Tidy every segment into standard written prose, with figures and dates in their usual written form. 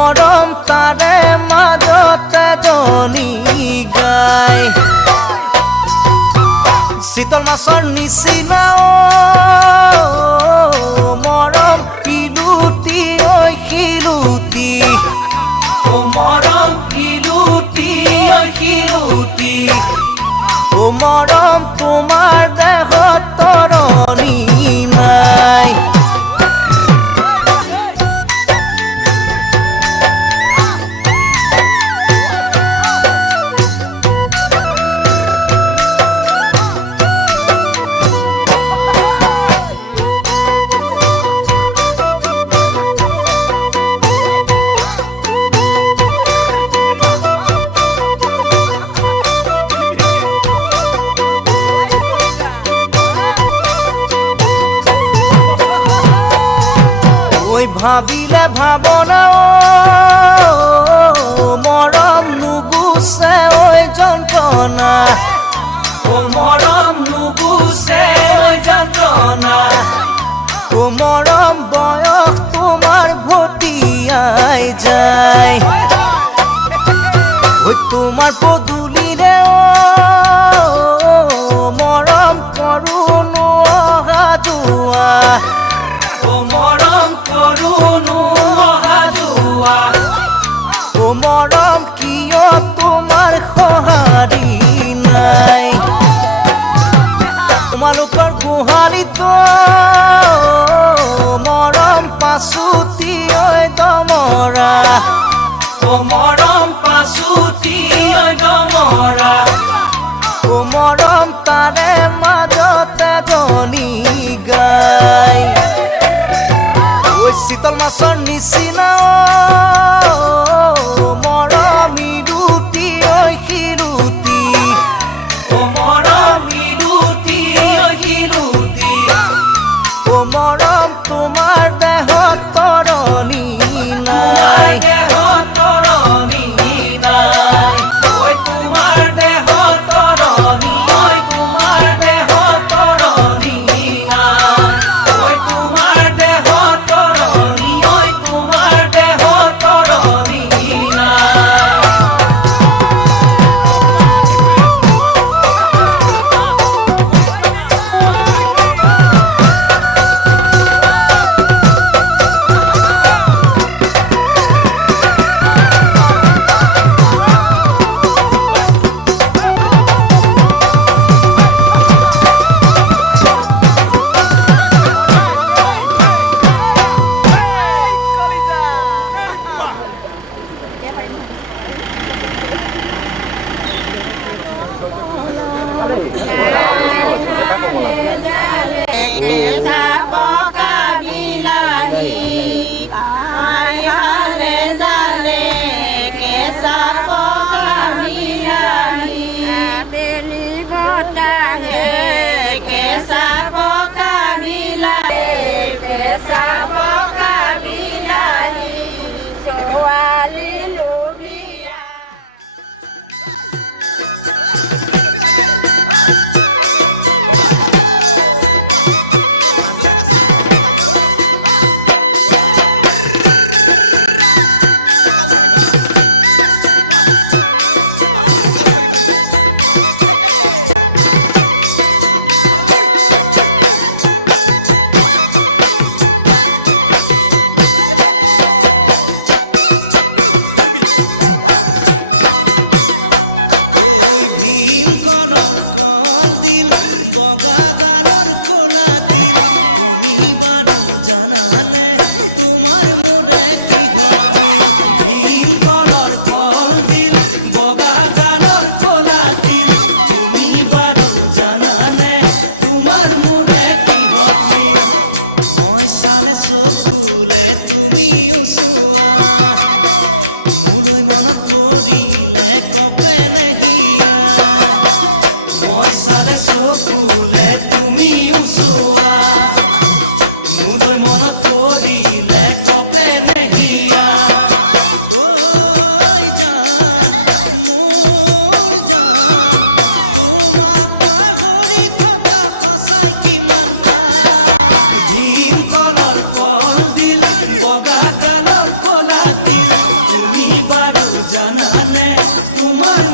মৰম তাৰে মাজতে জনি গায় শীতল মাছৰ নিচিনা মৰম শিলুটি ঐ শিলুটি মৰম শিলুটি ঐ শিলুটি মৰম তোমাৰ দেহত তৰণি নাই ভাবিলে ভাবনা মৰম নুগুছে ঐ যন্ত্ৰণা মৰম নুগুছে ঐ যন্ত্ৰণা মৰম বয়স তোমাৰ ভটিয়াই যায় তোমাৰ পদূলিৰে মৰম কৰোনো অহা যোৱা মৰম কিয় তোমাৰ সঁহাৰি নাই তোমালোকৰ গোহালিতো মৰম পাছুতি ঐ দমৰা মৰম পাছুতি ঐ দমৰা মৰম তাৰে মাজতে জনি গায় শীতল মাছৰ নিচিনা মৰম শিলুটি ঐ শিলুটি মৰম শিলুটি ঐ শিলুটি মৰম তোমাৰ দেহত তৰণি নাই তৰণি নাই তোমাৰ দেহত তৰণি তোমাৰ দেহত তৰণি নাই তোমাৰ দেহত তৰণি তোমাৰ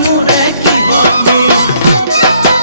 মোৰে কিহত মিল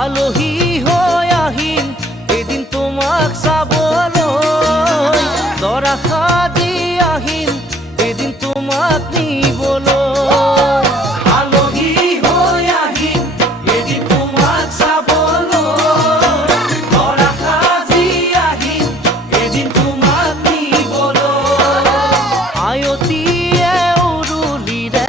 আলহী হৈ আহিম এদিন তোমাক চাবলৈ দৰা সাজি আহিম এদিন তোমাক নিবলৈ আলহী হৈ আহিম এদিন তোমাক চাবলৈ দৰা সাজি আহিম এদিন তোমাক নিবলৈ আয়তীয়ে উৰুলিৰে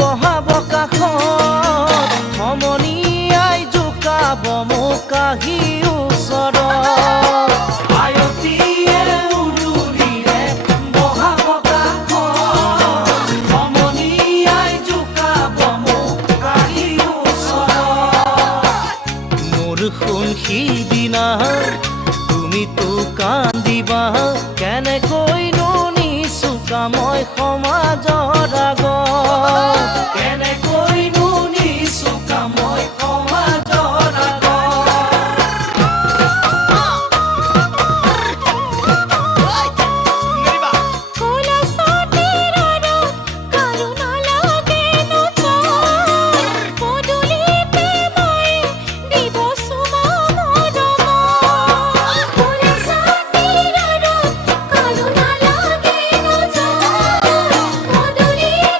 বহাব কাষত সমনীয়াই জোকাব মোক আহি ওচৰত আয়তীয়ে উৰুলিৰে বহাব কাষত সমনীয়াই জোকাব মোক আহি ওচৰত মোৰ সোণ সিদিনা তুমিতো কান্দিবা কেনেকৈনো নিচুকা মই সমাজৰ আগত কেনেকৈনো নিচুকা মই সমাজৰ আগত Thank you.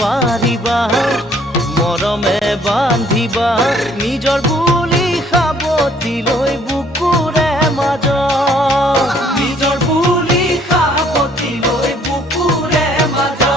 পাৰিবা মৰমে বান্ধিবা নিজৰ বুলি সাৱটি লৈ বুকুৰে মাজত নিজৰ বুলি সাৱটি লৈ বুকুৰে মাজত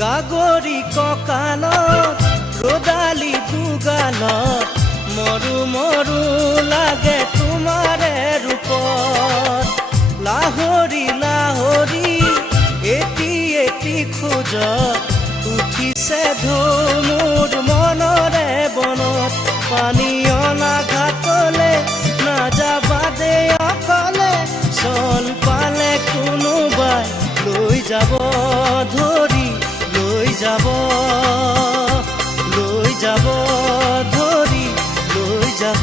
গাগৰি কঁকালত ৰদালি দুগালত মৰু মৰু লাগে তোমাৰে ৰূপত লাহৰি লাহৰি এটি এটি খোজত উঠিছে ঢৌ মোৰ মনৰে বনত পানী অনা ঘাটলে নাযাবা দে অকলে চল পালে কোনোবাই লৈ যাব ধৰি লৈ যাব ধৰি লৈ যাব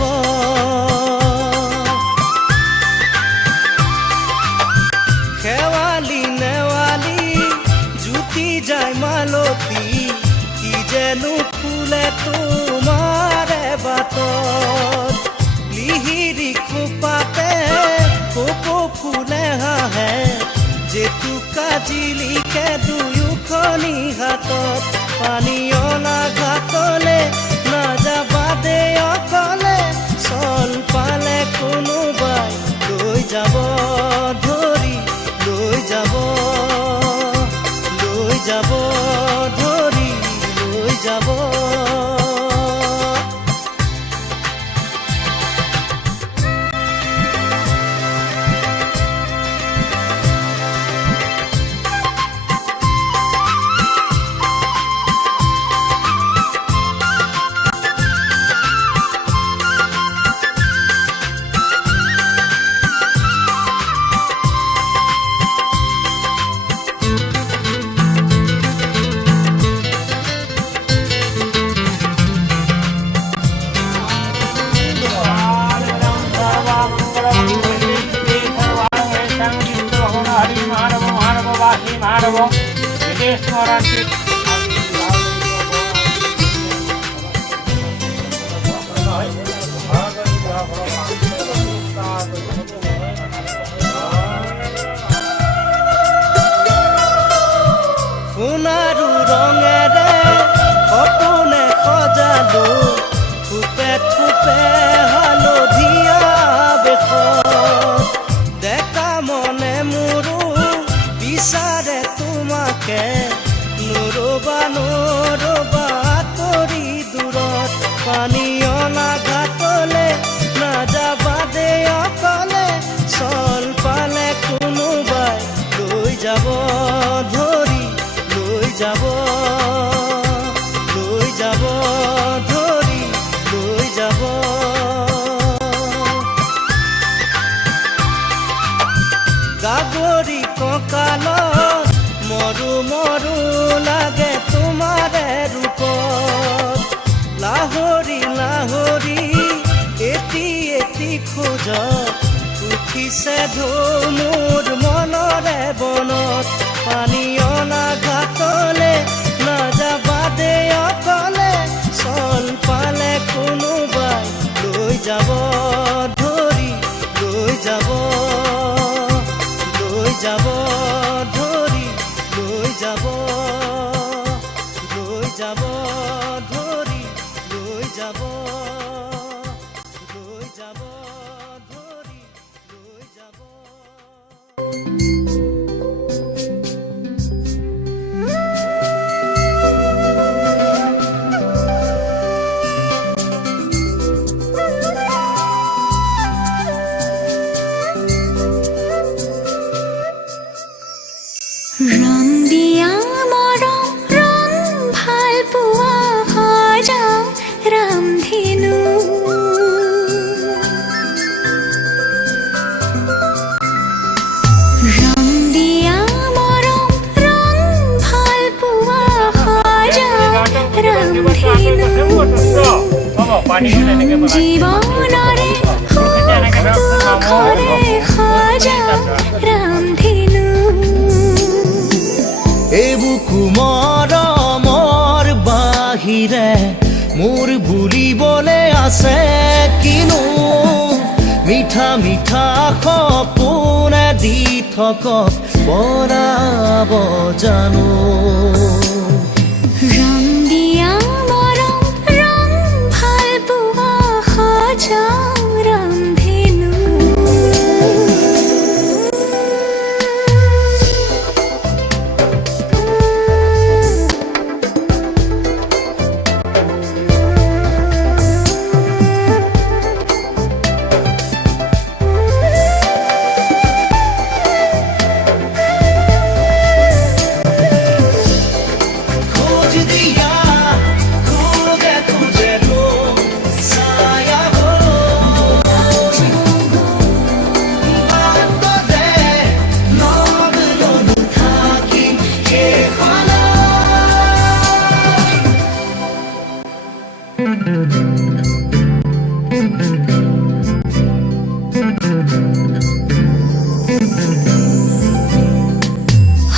খেৱালি নেৱালি জুতি যায় মালতী কি যেনো ফুলে তোমাৰে বাটত লিহিৰি খোপাতে কপৌ ফুলে হাঁহে জেতুকা জিলিকে দুয়োখনি হাতত পানী অনা ঘাটলে নাযাবা দে অকলে চল পালে কোনোবাই লৈ যাব ধৰি লৈ যাব ধৰি লৈ যাব সোণাৰু ৰঙেৰে সপোনে সজালো থোপে থোপে হালধীয়া বেশত ডেকা মনে মোৰো মানুহ বাতৰি দূৰত পানী অনা ঘাটলে নাযাবা দে অকলে চল পালে কোনোবাই লৈ যাব ধৰি লৈ যাব ধৰি লৈ যাব গাগৰি কঁকালত মৰু মৰু লাগে তোমাৰে ৰূপত লাহৰি লাহৰি এটি এটি খোজত উঠিছে ঢৌ মোৰ মনৰে বনত পানী অনা ঘাটলে নাযাবা দে অকলে চল পালে কোনোবাই লৈ যাব ধৰি লৈ যাব ধৰি লৈ যাব ধৰি লৈ যাব ধৰি লৈ যাব ৰং দিয়া মৰম ৰং ভাল পোৱা সজাও ৰামধেনু ৰং দিয়া মৰম ৰং ভাল পোৱা সজাও ৰামধেনু জীৱনৰে সুখৰে সজাও ৰামধেনু বুকু মৰমৰ বাহিৰে মোৰ বুলিবলে আছে কিনো মিঠা মিঠা সপোনে দি থকক বৰাব জানো ৰং দিয়া মৰম ৰং ভাল পোৱা সজাও ৰামধেনু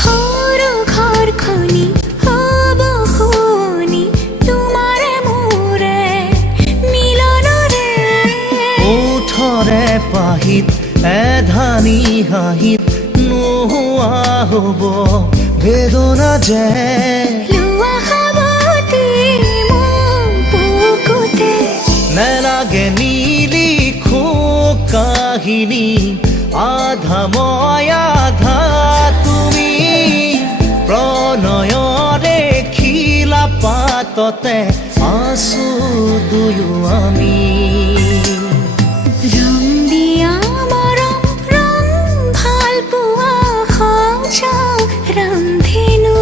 সৰু ঘৰখনি হ'ব শুৱনি তোমাৰে মোৰে মিলনৰে ওঠৰে পাহিত এধানি হাঁহিত নোহোৱা হ'ব বেদনা যে লোৱা সাৱতি মোক বুকুতে নেলাগে নিলিখো কাহিনী আধা মই আধা তুমি প্ৰণয়ৰে খিলা পাততে আছো দুয়ো আমি ৰং দিয়া মৰম ৰং ভাল পোৱা সজাও ৰামধেনু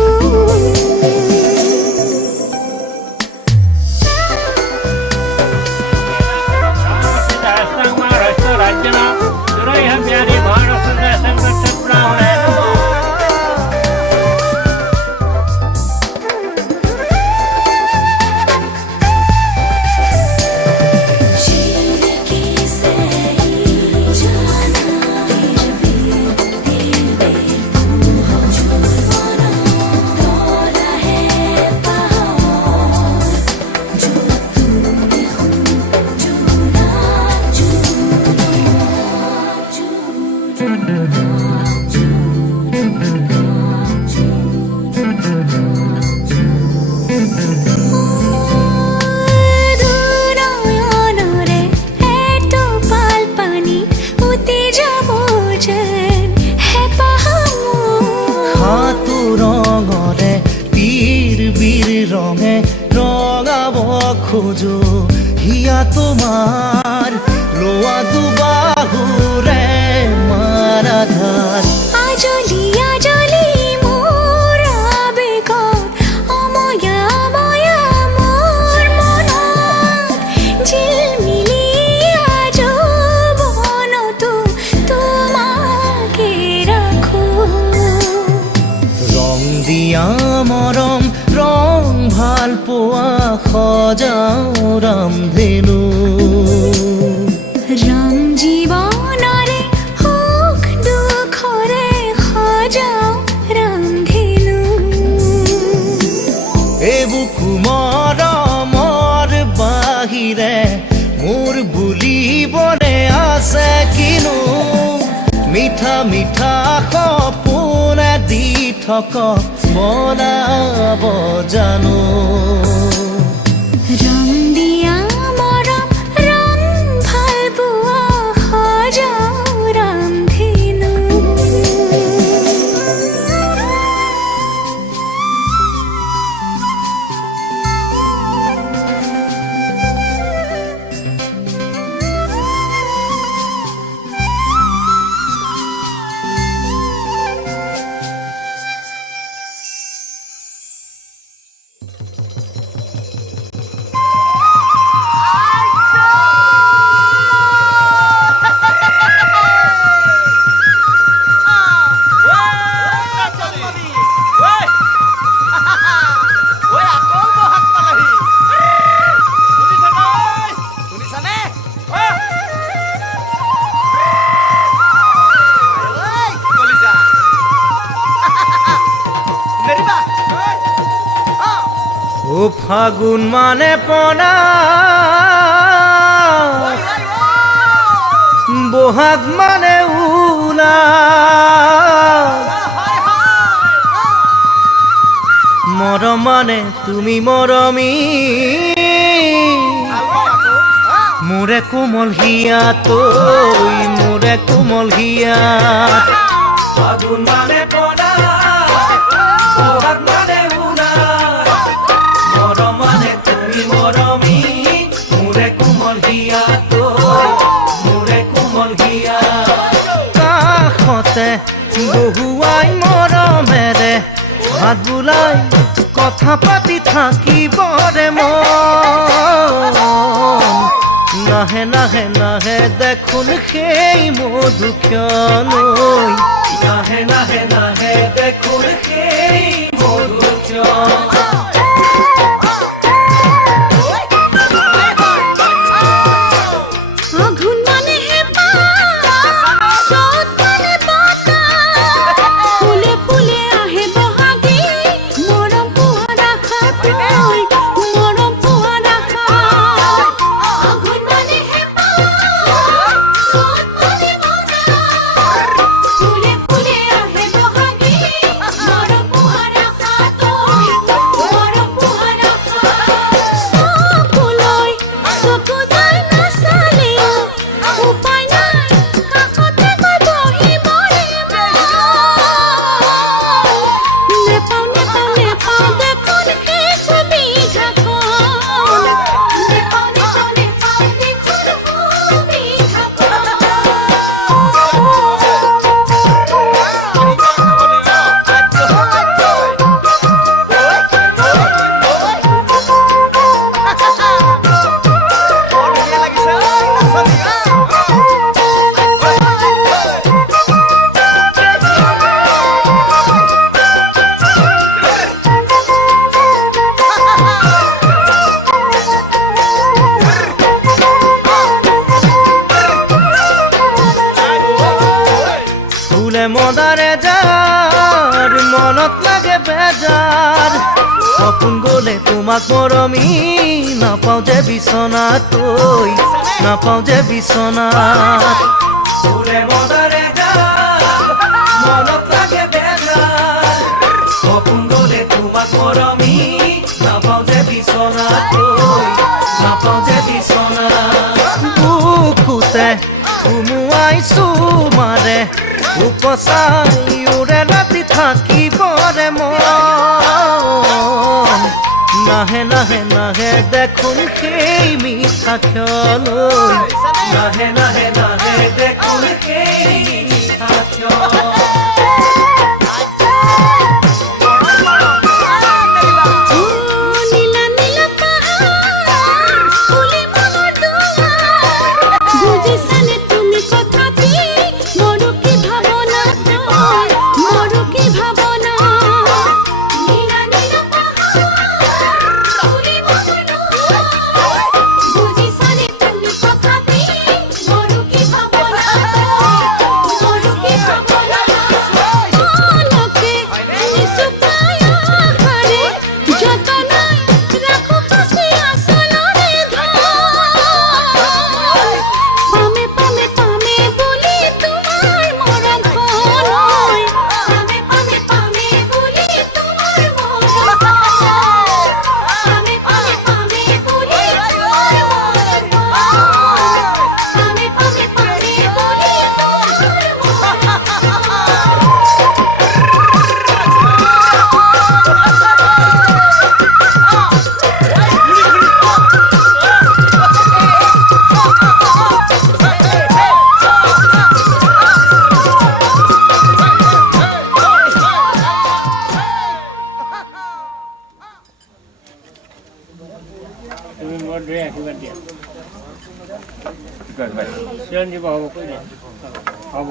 খোজো হিয়া তোমাৰ লোৱা দুবাহুৰে মাৰ আধাৰ আজলি আজলি মোৰ আবেগত অময়া অময়া মোৰ মনত জিলমিলি আজীৱনতো তোমাকে ৰাখো ৰং দিয়া মৰম ৰং ভাল পোৱা সজাও ৰামধেনু ৰং জীৱনৰে সুখ দুখৰে সজাও ৰামধেনু এবুকু মৰমৰ বাহিৰে মোৰ বুলিবলে আছে কিনো মিঠা মিঠা সপোনে দি থকা বনাব জানো ৰং দিয়া মৰম ৰং ভাল পোৱা সজাও ৰামধেনু ও ফাগুন মানে পনা বহাগ মানে উলা মৰম মানে তুমি মৰমী মোৰে কোমল হিয়া তই মোৰে কোমল হিয়া ফাগুন মানে পনা বহাগ মানে উলা মৰম মানে তুমি মৰমী মোৰে কোমল হিয়া তই মোৰে কোমল হিয়া কাষতে বহুৱাই মৰমেৰে হাত বুলাই কথা পাতি থাকিবৰে মন নাহে নাহে নাহে দেখোন সেই মধু ক্ষণৈ নাহে নাহে নাহে দেখোন সেই মধু ক্ষণ আঘোণ মানে হেঁপাহ চ'ত মানে বতাহ ফুলে ফুলে আহে বহাগী মৰম পোৱাৰ আশাতৈ মৰম পোৱাৰ আশা আঘোণ মানে হেঁপাহ চ'ত মানে বতাহ ফুলে ফুলে আহে বহাগী মৰম পোৱাৰ আশাতৈ মৰম পোৱাৰ আশা চকুলৈ চকু যায় নাচালেও উপায় নাই কাষতে গৈ বহিবৰে নেপাওঁ নেপাওঁ নেপাওঁ দেখোন সেই সুবিধাখন নেপাওঁ নেপাওঁ নেপাওঁ দেখোন ফুলে মদাৰে যাৰ মনত লাগে বেজাৰ সপোন গলে তোমাক মৰমী নাপাওঁ যে বিচনাতৈ নাপাওঁ যে বিচনাত ফুলে মদাৰে যাৰ মনত লাগে বেজাৰ সপোন গলে তোমাক মৰমী নাপাওঁ যে বিচনাতৈ নাপাওঁ যে বিচনাত বুকুতে সুমুৱাইছো মাৰে উপচাই উৰে ৰাতি থাকিবৰে মন নাহে নাহে নাহে দেখোন সেই মিঠা ক্ষণলৈ নাহে নাহে নাহে দেখোন সেই মিঠা ক্ষণ নীলা নীলা পাহাড় ফুলি মনৰ দুৱাৰ বুজিছানে তুমি কথাটি মোৰো কি ভাৱনা মোৰো কি ভাৱনা নীলা নীলা পাহাড় ফুলি মনৰ দুৱাৰ বুজিছানে তুমি কথাটি মোৰো কি ভাৱনা মোৰো কি ভাৱনা মনকে নিচু পায়াহাৰে যতনাই ৰাখো সাঁচি আচলৰে পামে পামে পামে বুলি তোমাৰ মৰমখনৈ পামে পামে পামে বুলি তোমাৰ মৰমখনৈ পামে পামে পামে বুলি তোমাৰ মৰমখনৈ পামে পামে পামে বুলি তোমাৰ তুমি মোৰ ধৰি আশীৰ্বাদ দিয়া চিৰঞ্জীৱ হ'ব কৈ দিয়া হ'ব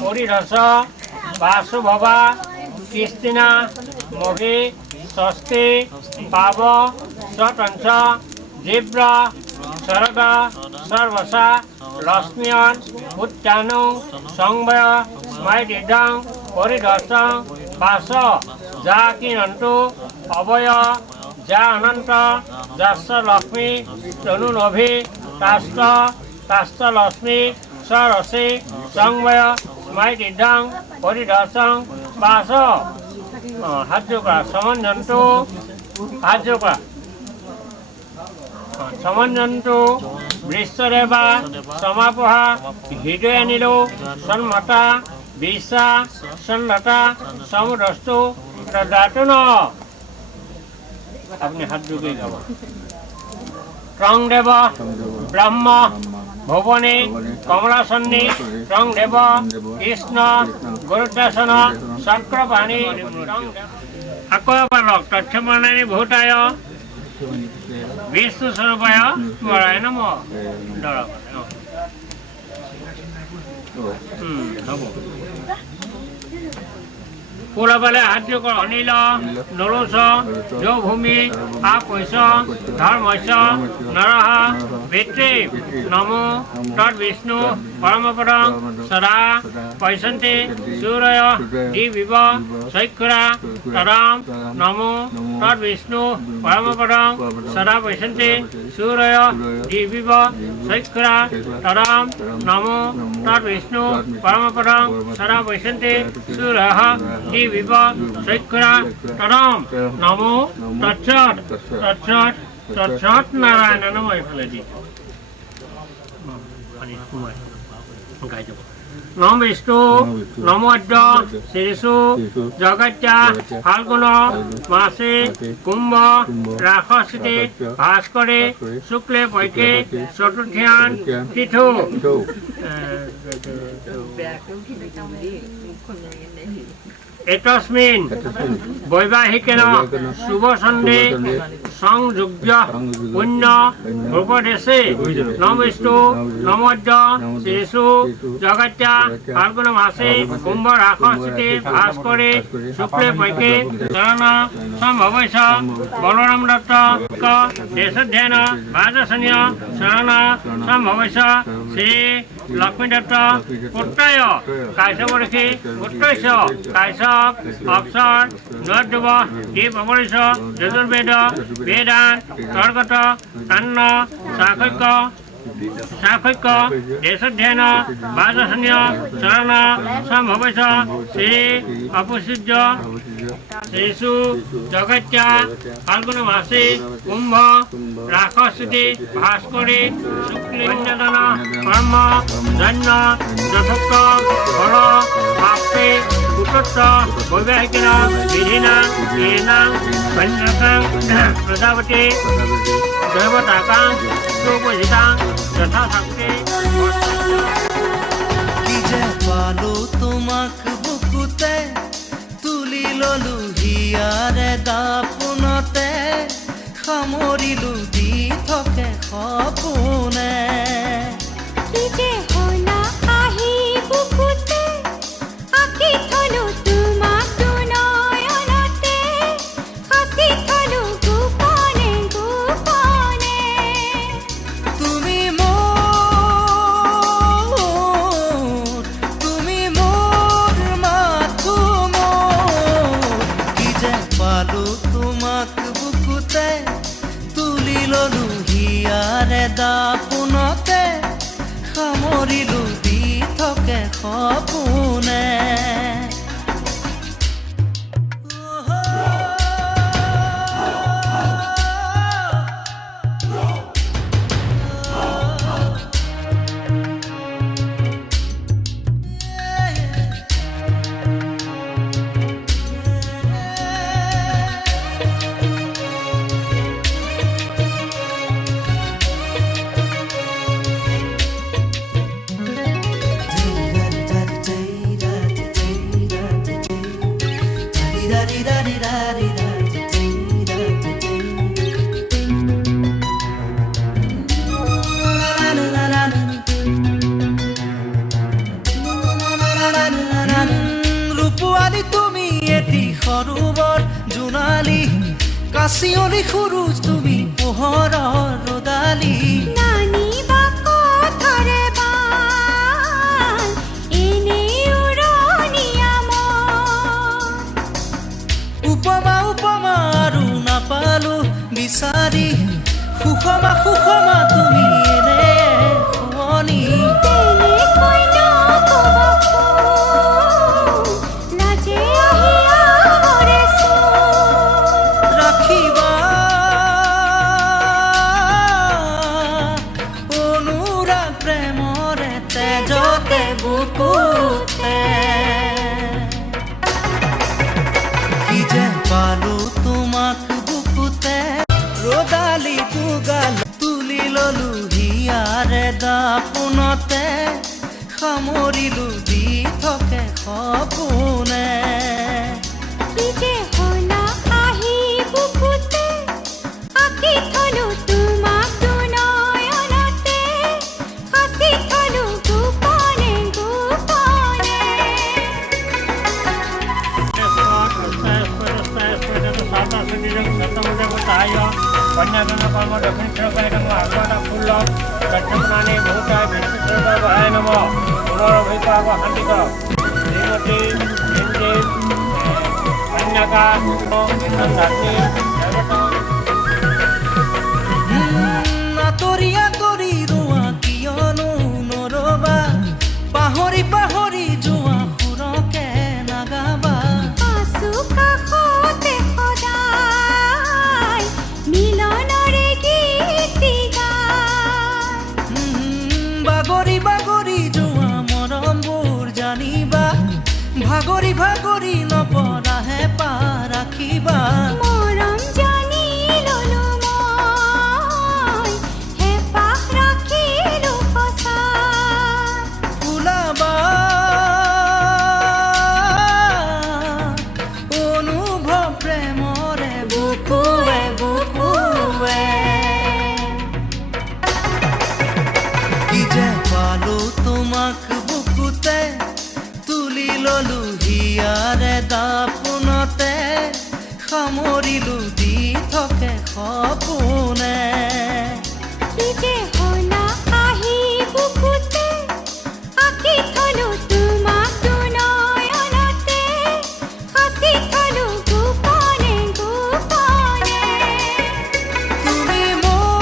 পৰিৰস বাসু ভবা কৃষ্টিনা মহি ষষ্ঠী পাৱ স্বতঞ্চ জীব্ৰ শৰদ সৰ্বসা লক্ষ্মীয়ন উত্তানু সংবয় স্মৃতিদং পৰিদৰ্শ বাস যা কিনন্তু অবয় যা অনন্ত যশ লক্ষ্মী তনুনভি তাস্ত লক্ষ্মী সরসী সংবয় স্মৃতিদং পৰিদৰ্শ বাস হাত যোগ কৰা সমঞ্জন্তু হাত যোগ কৰা সমঞ্জন্তু বৃষ্ণদেৱা সমাপহা হৃদয় আনিলো সন্মতা বিশ্বা সন্নতা সমুদস্তু দাতু ন আপনি হাত যোগে গাব ত্ৰং দেৱ ব্ৰহ্ম ভুৱনে কমলাসন্নি ত্ৰং দেৱ কৃষ্ণ গুৰুদাসন চক্ৰপাণি আকৌ এবাৰ লওক তথ্যমণি ভূতায় বিষ্ণু স্বৰূপায় স্মৰায় নম দৰৱ হ'ব পুৰবালে হাত যোগ অনিল নৰোচ যৌভূমি আপৈছ ধৰ্মস্য নৰহ পিতৃ নমো তদ্বিষ্ণু পৰমপদং সদা পশ্যন্তি সূৰয় দিবিব চক্ষুৰা তদাম নমো তদ্বিষ্ণু পৰমপদং সদা পশ্যন্তি সূৰয় দিবিব চক্ষুৰা তদাম নমো তদ্বিষ্ণু পৰমপদং সদা পশ্যন্তি সূৰয়ঃ দিবিব চক্ষুৰা তদাম নমো তৎসৎ তৎসৎ তৎসৎ নাৰায়ণ নম এইফালে দি গাই যাব নম বিষ্ণু নমো অদ্য শ্ৰীষু জগত্যা ফাল্গুন মাসে কুম্ভ ৰাসস্থিতি ভাস্কৰে শুক্লে পৈকে চতুৰ্থ্যান তিথু এতস্মিন বৈবাহিকেন শুভ সন্ধে সংযুজ্য পুণ্য উপদেশে নম বিষ্ণু নমোদ্য শ্ৰীষু জগত্যা ফাল্গুন মাসে কুম্ভ রাসস্থিতি ভাস্করে শুক্লে পৈকে চরণ সম্ভবৈষ বলরাম দত্ত দেশোধ্যায়ন ভাজসনীয় চরণ সম্ভবৈষ শ্রী লক্ষ্মী দত্ত পুত্রায় কাশ্যপঋষি পুত্ৰস্য কাশ্যপ অক্ষৰ নৰধ্ৰুৱ দ্বীপবৰিষ যজুৰ্বেদ বেদান তৰ্গত কান্ন শাকৈক্য साफल्य देशोध्ययन बाजसन्य चरण सम्भवच श्री अपुसूर्य श्रीषु जगत्या फाल्गुन मासे कुंभ राक्षसुति भास्करी शुक्लन्यदन कर्म जन्य यथोक्त फल प्राप्ते कुटस्थ वैवाहिकेन विधिना येना कन्याकां प्रजापति देवताकां सुपूजितां यथा शक्ति কি যে পালো তোমাক বুকুতে তুলি ললো হিয়াৰে দাপোনতে সামৰিলো দি থাকে সপোনে কি যে হলা আহি বুকুতে আকি থলো তোমাক দুনয়নতে হাসি থলো গোপনে গোপনে তুমি মোৰ মাথো মোৰ কি যে পালো তোমাক বুকুতে তুলি ললো হিয়াৰে দাপোনতে সামৰিলো দি থাকে সপোনে ৰূপোৱালী তুমি এটি সৰোবৰ জোনালী কাচিয়লি সুৰুজ তুমি পোহৰৰ ৰদালি নানি বা কথাৰে বান এনে উৰণীয়া মন উপমা উপমা আৰু নাপালো বিচাৰি সুষমা তুমি এনে শুৱনি তেনেকৈ নক'ব লাজে আহি আমৰেছো ৰাখিবা অনুৰাগ প্ৰেমৰে তেজতে বুকুতে কি যে পালো তোমাক বুকুতে ৰদালি দুগাল তুলি ললো হিয়াৰে দাপোনতে সামৰিলো দি থাকে সপোনে কি যে হলা আহি বুকুতে আকি থলো তোমাক দুনয়নতে হাসি থলো গোপনে গোপনে कन्यादान कर्म दक्षिण क्षेत्रकायं आगता फूल दक्षिणानि भूताय विचित्रभाय नमः पुनर्भैकाव हंतिक श्रीमती हिंदी कन्याका संधात्मी আতৰি আতৰি ৰোৱা কিয়নো নৰবা পাহৰি পাহৰি যোৱা সুৰকে নাগাবা আছো কাষতে সদায় মিলনৰে গীত গায় বাগৰি বাগৰি যোৱা মৰমবোৰ জানিবা ভাগৰি ভাগৰি নপৰাহে পা ৰাখিবা মৰম জানি ললো মই হেঁপাহ ৰাখিলো সঁচা ওলাবা অনুভৱ প্ৰেমৰে বুকুৱে বুকুৱে কি যে পালো তোমাক বুকুতে তুলি ললো হিয়াৰে দাপোনতে সামৰিলো দি থাকে সপোনে কি যে হলা আহি বুকুতে আকি থলো তোমাক দুনয়নতে হাসি থলো গোপনে গোপনে তুমি মোৰ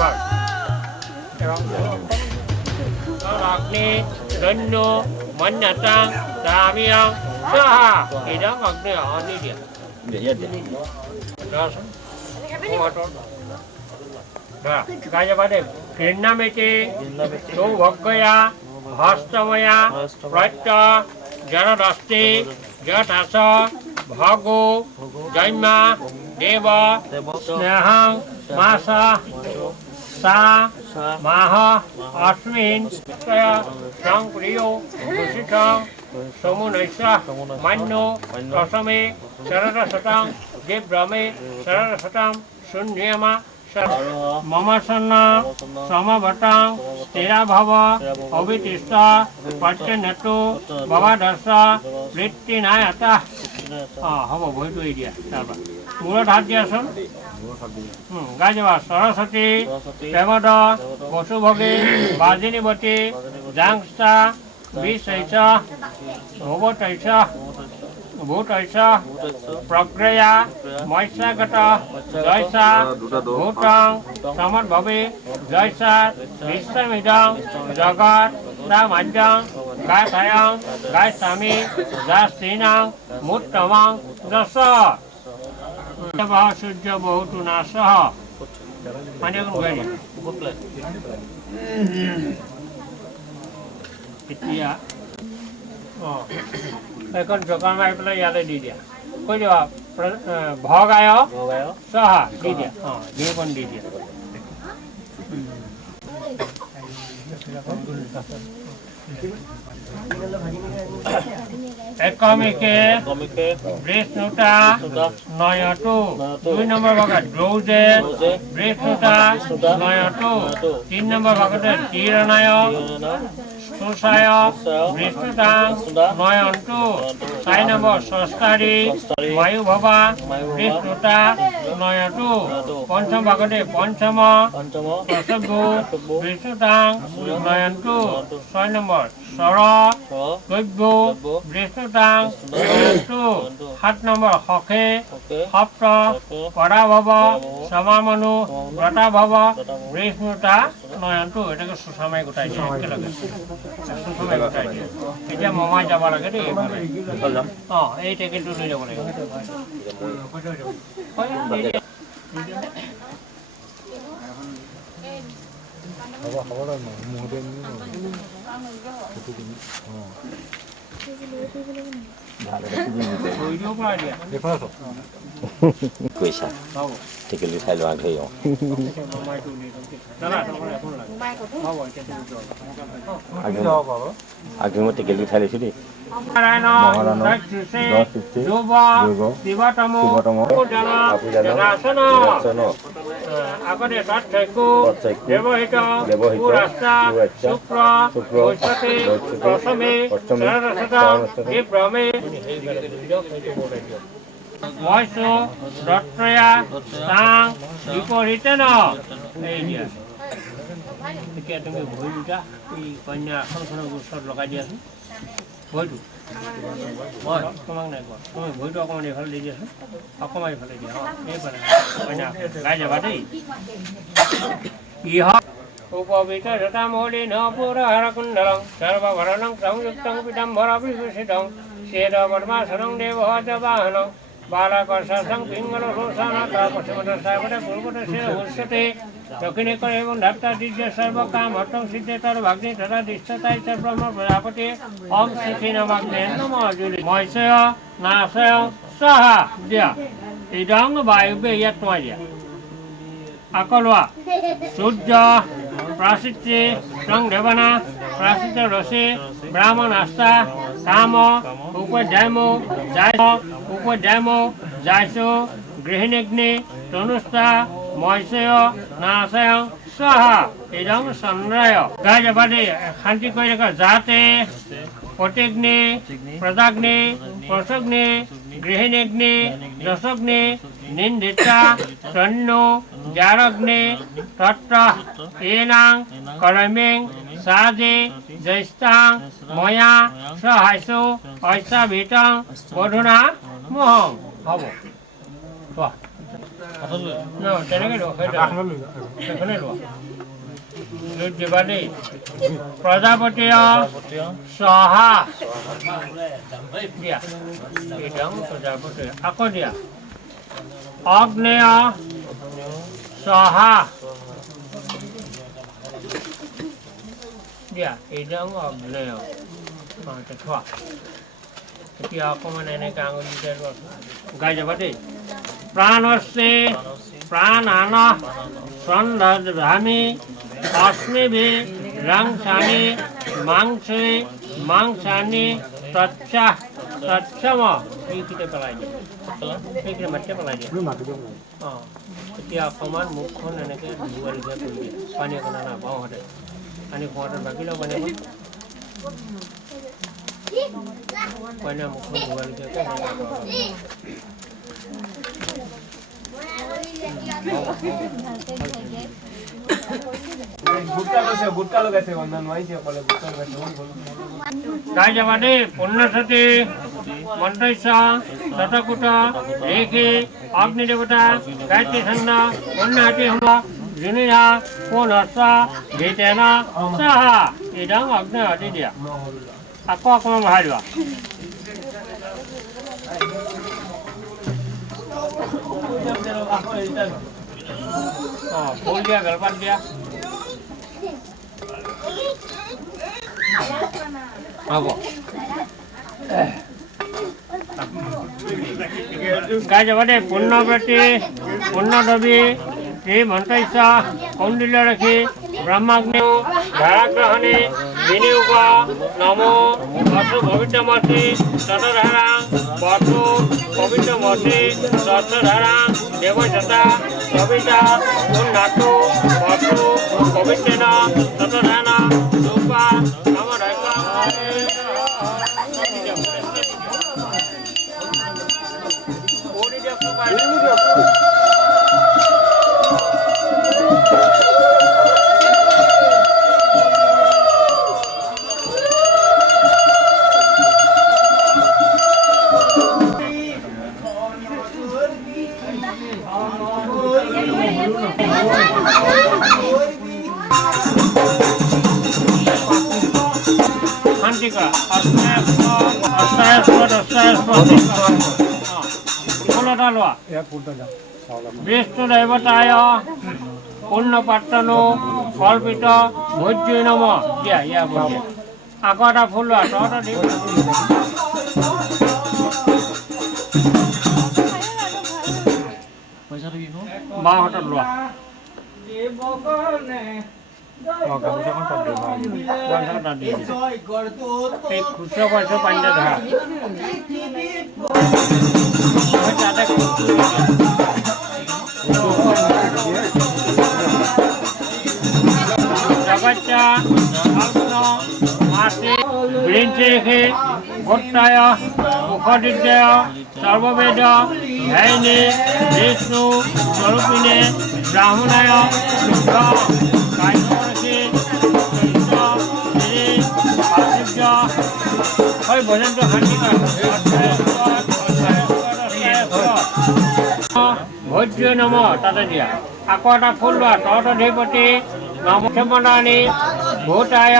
ভাগ অগ্নি দৈন্য মন্যতাং দামিয়াং স্বাহা ইদং অগ্নি অনি দিয়া গাজবাদে ঘৃণামিতি সৌভগ্যয়া হস্তময়া প্রত্য জড়দস্তি যথাস ভগো জৈমা দেব স্নেহং মাস সা মাহ অস্মিন সংপ্রিয় দূষিতং সমুনৈষ মান্য দশমে শরদশতং দিব্রমে শরদশতং শূন্যমা मम सन्न समभटं स्थिरा भव अवितिष्ठ प्रत्यनतु भवदर्श वृत्तिनायता হ'ব ভৰিটো এৰি দিয়া তাৰপৰা মূৰত হাত দিয়াচোন গাই যাবা সৰস্বতী প্ৰেমদ বসুভগী বাজিনীৱতী জাংস্তা বিশৈষ ভৱতৈষ ভূতৈষ প্রক্রিয়া মৎস্যাগত জয়সা ভূতং সমদ্ভবে জয়সা বিশ্বমিদং জগৎ সামাজ্যং গায়থায়ং গায়স্বামী যাস্তিনাং মুত্তমং যশ সূর্য বহুতু নাশ মানে এতিয়া এখন জোকান মাৰি পেলাই ইয়াতে দি দিয়া কৈ দিবা ভগায় সহা দি দিয়া দুইখন দি দিয়া একমিকে বৃষ্ণুতা নয়তু 2 নম্বৰ ভাগত দ্ৰৌজে বৃষ্ণুতা নয়তু 3 নম্বৰ ভাগতে তিৰণায় সুসায় বৃষ্ণুতাং নয়ন্তু 4 নম্বৰ সস্তাৰী বায়ু ভবা বৃষ্ণুতা নয়তু 5ম ভাগতে পঞ্চম প্ৰসগু বৃষ্ণুতাং নয়ন্তু 6 নম্বৰ সৰ দৈব্য বৃষ্ণুতাং নয়ন্তু 7 নম্বৰ সখে সপ্ত পৰাভৱ সমামনু ব্ৰতাভৱ বৃষ্ণুতা নয়ন্তু এটাকে সুষমাই গোটাই দিয়ে একেলগে সুষমাই গোটাই দিয়ে এতিয়া মমাই যাব লাগে দেই এই টেকেলটো লৈ যাব লাগে কৈছা টেকেলি খাই লোৱা ধৰি আগে মই টেকেলি খাই লৈছোঁ দেই আগতে তাত ব্যৱহৃত শুক্ৰ প্ৰথমে ব্ৰহ্মে মইছো দত্তয়া তাং বিপৰীতে ন এই দিয়া এতিয়া তুমি ভৰি দুটা এই কন্যা আসনখনৰ ওচৰত লগাই দিয়াচোন ভৰিটো মই তোমাক নাই কোৱা তুমি ভৰিটো অকণমান এইফালে দি দিয়াচোন অকণমান এইফালে দিয়া এইফালে কন্যা গাই যাবা দেই ইহ উপবিতৰতা মৌলিন পুৰহৰকুণ্ডলং সৰ্বভৰণং সংযুক্তং পীতাম্বৰবিভূষিতং শ্বেতপদ্মাসনং দেবহতবাহনং বালাকর্ষং পিঙ্গল রোষানাথা পশ্চিমদশাবটে পূর্বদশে উচ্যতে দক্ষিণে করে এবং ধাত্তা দিজ্য সর্বকাম হটং সিদ্ধে তর ভাগ্নি তথা দৃষ্টতাই চ ব্রহ্ম প্রজাপতি ওম শ্রী নমাগ্নে নমঃ জুলি মৎস্য নাশয় স্বাহা দিয়া ইদং বায়ুবে ইয়াত তোমায় দিয়া আকলোৱা সূর্য প্রাচিত্রে সংদেবনা প্রাচিত্র রসে ব্রাহ্মণ আস্থা কাম উপধ্যায়ম যায় উপধ্যায়ম যাইছ গৃহিণীগ্নি তনুষ্ঠা মৎস্য নাশয় স্বাহা ইদং চন্দ্রায় গাই যাবা দেই শান্তি কৰি ৰাখা যাতে প্ৰতিগ্নি প্ৰজাগ্নি প্ৰসগ্নি গৃহিণীগ্নি যশগ্নি নিন্দিতা তন্নো জাৰগ্নে তত্ৰ এনাং কৰমিং সাজে জৈস্তাং ময়া সহায়সু ঐশাভিতং বধুনা মোহং হব তেনেকৈ লোৱা সেইখনে লোৱা দুধ দিবা দেই প্ৰজাপতিয় চহা দিয়া এইটো প্ৰজাপতি আকৌ দিয়া অগ্নেয় চহা দিয়া এইটো অগ্নেয় থোৱা এতিয়া অকণমান এনেকৈ আঙুলিতে গাই যাবা দেই প্ৰাণস্তে প্ৰাণান সন্ধামি অস্মিভি ৰংসানি মাংসে মাংসানি তচ্ছা তচ্ছম এইকেইটা পেলাই দিয়ে সেইকেইটা মাটিতে পেলাই দিয়ে অঁ এতিয়া অকণমান মুখখন এনেকৈ ধুৱা লিখা কৰি দিয়ে পানী অকণ আনা বাওঁহাতে পানী খোৱাতে বাকী লওঁ পানী পানী মুখখন ধুৱা লিখা গাই যাবা দেই পুণ্যসতী মন্ত্ৰস্য শতকুট ৰেখি অগ্নি দেৱতা গায়ত্ৰী ছন্দ পুণ্যহাতী হোম জুনিহা পুনশ্চ ঘিতেন সাহা ইদং অগ্নিহতি দিয়া আকৌ অকণমান বহাই দিবা ফুল দিয়া বেলপাত দিয়া হ'ব গাই যাবা দেই পুণ্যব্ৰতী পুণ্যদবী শ্ৰী মন্ত্ৰস্য কৌণ্ডিল্য ৰাখি ব্ৰহ্মাগ্নি ধাৰাগ্ৰহণী বিনিয়োগ নমো বসু পবিত্ৰমসি ততধাৰা বসু পবিত্ৰমসি তৎধাৰা দেৱশতা কবিতা উন্নাতু বসু পবিত্ৰেন ততধানা ৰূপা নমধৈক্য শান্তিকা ফুলতা লোৱা বিষ্ণু দেৱতায় পুণ্যপাত্ৰনো কল্পিত ভোজ্যৈ নম দিয়া ইয়া বঢ়িয়া আকৌ এটা ফুল লোৱা তহঁতৰ দি বাওঁ হাতত লোৱা খুচুৰা পইচা পানীতে ধৰা জগত্যা মাসে বৃঞ্চেখে ভট্টায় মুখদিদ্যয় সৰ্ববেদ ধ্যায়নে বিষ্ণু স্বৰূপিণে ব্ৰাহ্মণায় শুদ্ধ কাৰ্যৰসে হয় ভজনটো শান্তিকৰ ভোজ্য নম তাতে দিয়া আকৌ এটা ফুল লোৱা ততধিপতি নমক্ষমণি ভূতায়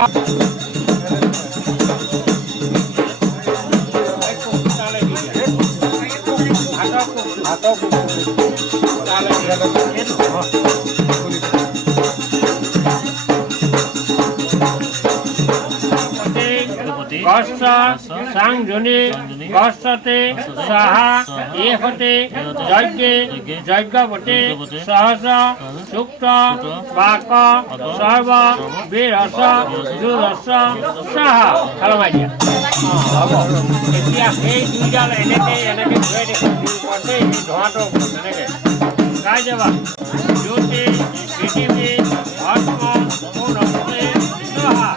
গস্ত সাংজনি গস্ততে সাহা এহতে যজ্ঞে যজ্ঞপতে সহস্র সুক্ত বাক সর্ব বীরস জুরস সাহা খালমাই দিয়া হ'ব এতিয়া সেই দুইডাল এনেকৈ ধুৱাই দেখোঁতে সেই ধোঁৱাটো এনেকৈ গাই যাবা জ্যোতি পৃথিৱী ভস্ম পূৰ্ণতে সাহা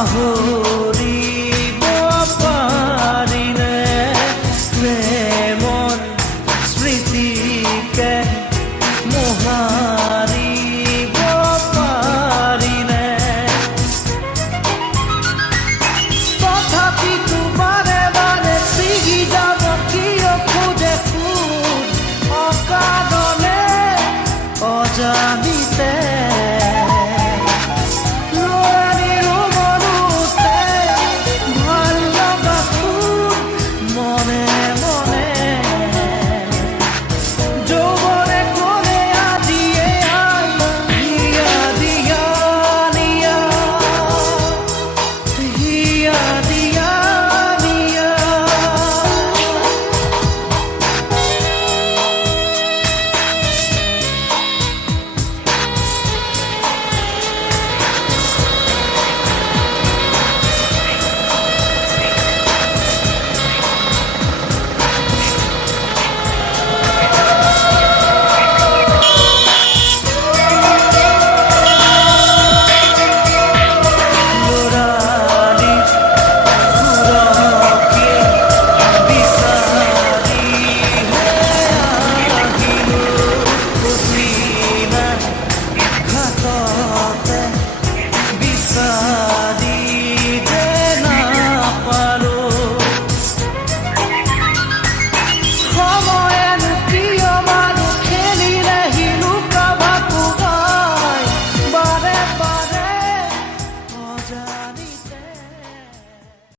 আহো